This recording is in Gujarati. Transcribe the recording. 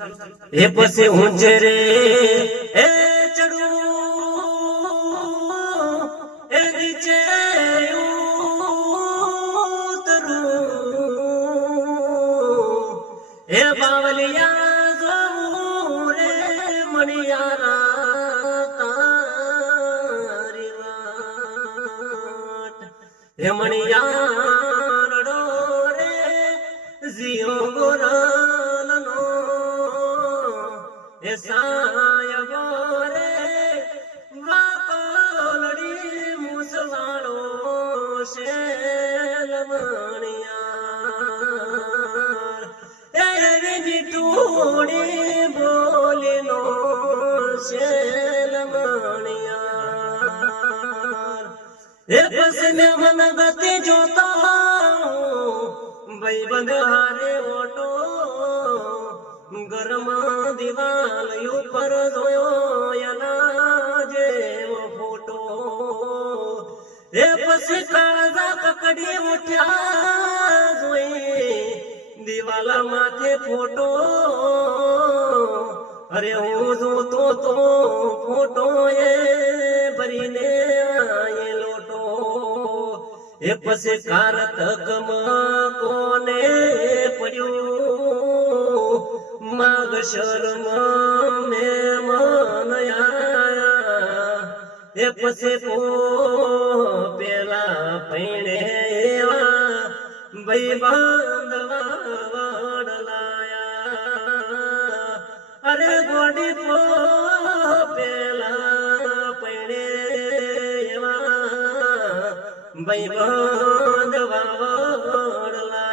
એ પછી ઊંચે રે એ ચડું એ નીચે ઉતરું એ બાવલિયા જોઉં રે મણિયારા તારી વાટ એ મણિયારડો રે જીઓ ગોરલનો એ સાયબો રે વાકોલડી મુસવાળો શેલ મણિયાર એ મીઠુડી બોલીનો શેલ મણિયાર એ પછી મેં મન ગતિ જોતો ભાઈબંધ હારે ઓટો ઘરમાં દિવાલ ઉપર જોયો એના જેવો ફોટો એ પછી કાળજા પકડી ઉઠ્યા જોઈ દિવાલ માથે ફોટો અરે હું જોતો તો ફોટો એ ભરીને આયે લોટો એ પછી કારતકમાં કોને પડ્યું માગ શર્મા મહેમાન આયા એ પછી પેલા પૈણે ભાઈ બાંધવા વડલાયા અરે ગોડી પેલા પૈણે ભાઈ બાંધવા વડલા